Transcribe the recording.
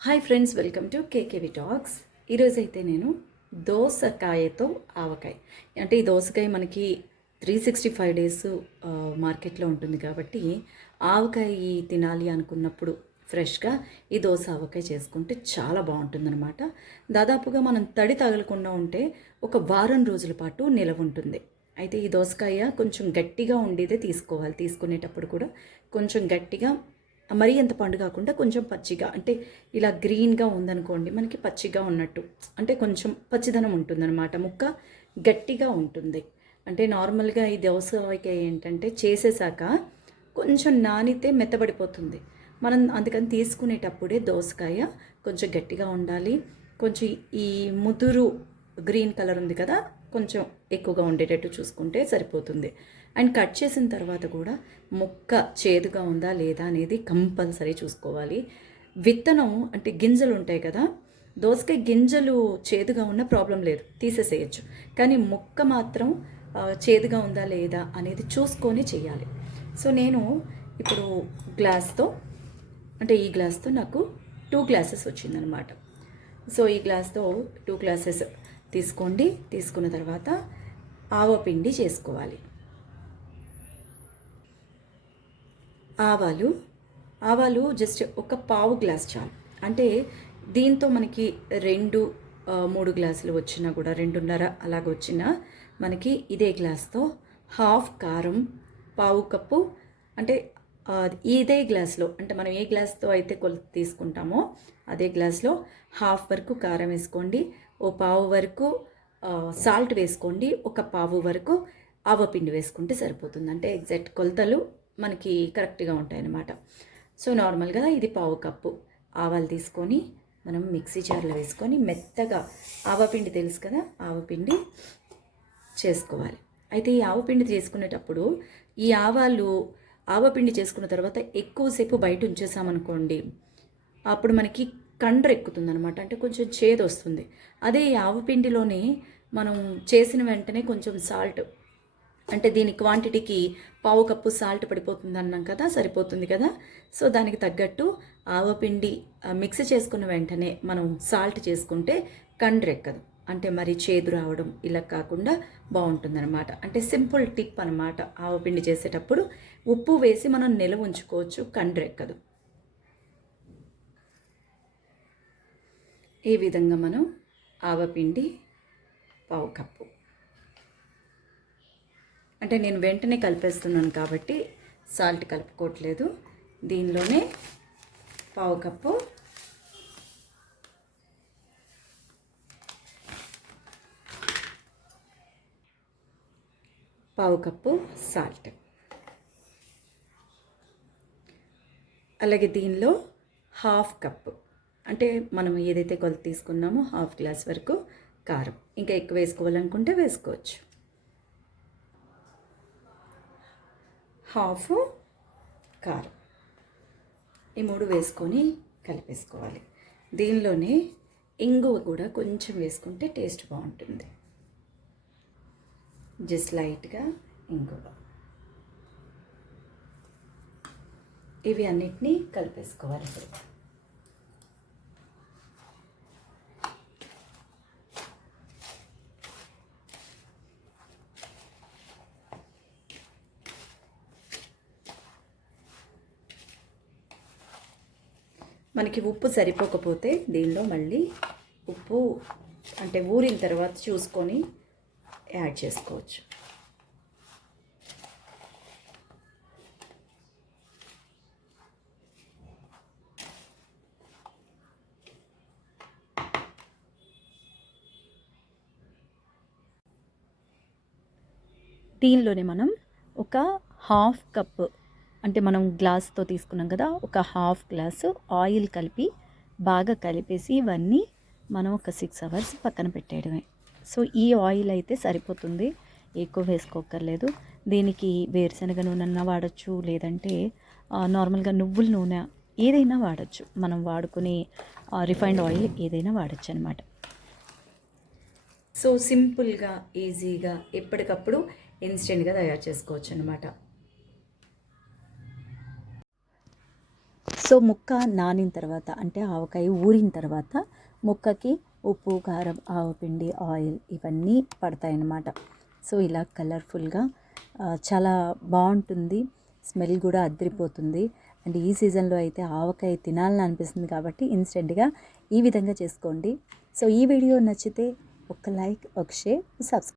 Hi friends welcome to KKV talks. ఈరోజు అయితే నేను దోసకాయతో ఆవకాయ. అంటే ఈ దోసకాయ మనకి త్రీ సిక్స్టీ ఫైవ్ డేస్ మార్కెట్లో ఉంటుంది కాబట్టి ఆవకాయ తినాలి అనుకున్నప్పుడు ఫ్రెష్గా ఈ దోశ ఆవకాయ చేసుకుంటే చాలా బాగుంటుందన్నమాట. దాదాపుగా మనం తడి తగలకుండా ఉంటే ఒక వారం రోజుల పాటు నిలవ ఉంటుంది. అయితే ఈ దోసకాయ కొంచెం గట్టిగా ఉండేదే తీసుకోవాలి. తీసుకునేటప్పుడు కూడా కొంచెం గట్టిగా మరీ అంత పండు కాకుండా కొంచెం పచ్చిగా అంటే ఇలా గ్రీన్గా ఉందనుకోండి మనకి పచ్చిగా ఉన్నట్టు. అంటే కొంచెం పచ్చిదనం ఉంటుందన్నమాట. ముక్క గట్టిగా ఉంటుంది. అంటే నార్మల్గా ఈ దోసకాయ ఏంటంటే చేసేసాక కొంచెం నానితే మెత్తబడిపోతుంది. మనం అందుకని తీసుకునేటప్పుడే దోసకాయ కొంచెం గట్టిగా ఉండాలి. కొంచెం ఈ ముదురు గ్రీన్ కలర్ ఉంది కదా కొంచెం ఎక్కువగా ఉండేటట్టు చూసుకుంటే సరిపోతుంది. అండ్ కట్ చేసిన తర్వాత కూడా ముక్క చేదుగా ఉందా లేదా అనేది కంపల్సరీ చూసుకోవాలి. విత్తనం అంటే గింజలు ఉంటాయి కదా దోసకాయ గింజలు చేదుగా ఉన్న ప్రాబ్లం లేదు తీసేసేయచ్చు. కానీ ముక్క మాత్రం చేదుగా ఉందా లేదా అనేది చూసుకొని చేయాలి. సో నేను ఇప్పుడు గ్లాస్తో అంటే ఈ గ్లాస్తో నాకు టూ గ్లాసెస్ వచ్చిందనమాట. సో ఈ గ్లాస్తో టూ గ్లాసెస్ తీసుకోండి. తీసుకున్న తర్వాత ఆవపిండి చేసుకోవాలి. ఆవాలు ఆవాలు జస్ట్ ఒక పావు గ్లాస్ చాలు. అంటే దీంతో మనకి రెండు మూడు గ్లాసులు వచ్చినా కూడా రెండున్నర అలాగ వచ్చినా మనకి ఇదే గ్లాస్తో హాఫ్ కారం పావు కప్పు అంటే ఇదే గ్లాస్లో అంటే మనం ఏ గ్లాస్తో అయితే కొలత తీసుకుంటామో అదే గ్లాస్లో హాఫ్ వరకు కారం వేసుకోండి ఓ పావు వరకు సాల్ట్ వేసుకోండి ఒక పావు వరకు ఆవపిండి వేసుకుంటే సరిపోతుంది. అంటే ఎగ్జాక్ట్ కొలతలు మనకి కరెక్ట్గా ఉంటాయి అన్నమాట సో నార్మల్గా ఇది పావు కప్పు ఆవాలు తీసుకొని మనం మిక్సీ జార్లో వేసుకొని మెత్తగా ఆవపిండి తెలుసు కదా ఆవపిండి చేసుకోవాలి. అయితే ఈ ఆవపిండి చేసుకునేటప్పుడు ఈ ఆవాలు ఆవపిండి చేసుకున్న తర్వాత ఎక్కువసేపు బయట ఉంచేసామనుకోండి అప్పుడు మనకి కండ్ర ఎక్కుతుంది అనమాట అంటే కొంచెం చేదు వస్తుంది. అదే ఈ ఆవపిండిలోనే మనం చేసిన వెంటనే కొంచెం సాల్ట్ అంటే దీని క్వాంటిటీకి పావు కప్పు సాల్ట్ పడిపోతుంది అన్నాం కదా సరిపోతుంది కదా? సో దానికి తగ్గట్టు ఆవపిండి మిక్స్ చేసుకున్న వెంటనే మనం సాల్ట్ చేసుకుంటే కండ్రెక్కదు అంటే మరి చేదు రావడం ఇలా కాకుండా బాగుంటుందన్నమాట. అంటే సింపుల్ టిప్ అనమాట ఆవపిండి చేసేటప్పుడు ఉప్పు వేసి మనం నిలవ ఉంచుకోవచ్చు కండ్రెక్కదు. ఈ విధంగా మనం ఆవపిండి పావు కప్పు. అంటే నేను వెంటనే కలిపేస్తున్నాను కాబట్టి సాల్ట్ కలుపుకోవట్లేదు. దీనిలోనే పావు కప్పు పావు కప్పు సాల్ట్. అలాగే దీనిలో హాఫ్ కప్పు అంటే మనం ఏదైతే కొలత తీసుకున్నామో హాఫ్ గ్లాస్ వరకు కారం. ఇంకా ఎక్కువ వేసుకోవాలనుకుంటే వేసుకోవచ్చు. హాఫ్ కారం. ఈ మూడు వేసుకొని కలిపేసుకోవాలి. దీనిలోనే ఇంగువ కూడా కొంచెం వేసుకుంటే టేస్ట్ బాగుంటుంది. జస్ట్ లైట్గా ఇంగువ ఇవి అన్నిటినీ కలిపేసుకోవాలి ఇప్పుడు. మనకి ఉప్పు సరిపోకపోతే దీనిలో మళ్ళీ ఉప్పు అంటే ఊరిన తర్వాత చూసుకొని యాడ్ చేసుకోవచ్చు. దీనిలోనే మనం ఒక హాఫ్ కప్ అంటే మనం గ్లాస్తో తీసుకున్నాం కదా ఒక హాఫ్ గ్లాసు ఆయిల్ కలిపి బాగా కలిపేసి ఇవన్నీ మనం ఒక సిక్స్ అవర్స్ పక్కన పెట్టేయడమే. సో ఈ ఆయిల్ అయితే సరిపోతుంది. ఎక్కువ వేసుకోకర్లేదు దీనికి వేరుశనగ నూనె వాడచ్చు లేదంటే నార్మల్గా నువ్వుల నూనె ఏదైనా వాడచ్చు. మనం వాడుకునే రిఫైండ్ ఆయిల్ ఏదైనా వాడచ్చు అనమాట సో సింపుల్గా ఈజీగా ఎప్పటికప్పుడు ఇన్స్టెంట్గా తయారు చేసుకోవచ్చు అనమాట సో ముక్క నానిన తర్వాత అంటే ఆవకాయ ఊరిన తర్వాత ముక్కకి ఉప్పు కారం ఆవపిండి ఆయిల్ ఇవన్నీ పడతాయన్నమాట. సో ఇలా కలర్ఫుల్గా చాలా బాగుంటుంది. స్మెల్ కూడా అద్దరిపోతుంది. అండ్ ఈ సీజన్లో అయితే ఆవకాయ తినాలని అనిపిస్తుంది కాబట్టి ఇన్స్టెంట్గా ఈ విధంగా చేసుకోండి. సో ఈ వీడియో నచ్చితే ఒక లైక్ ఒక షేర్ సబ్స్క్రైబ్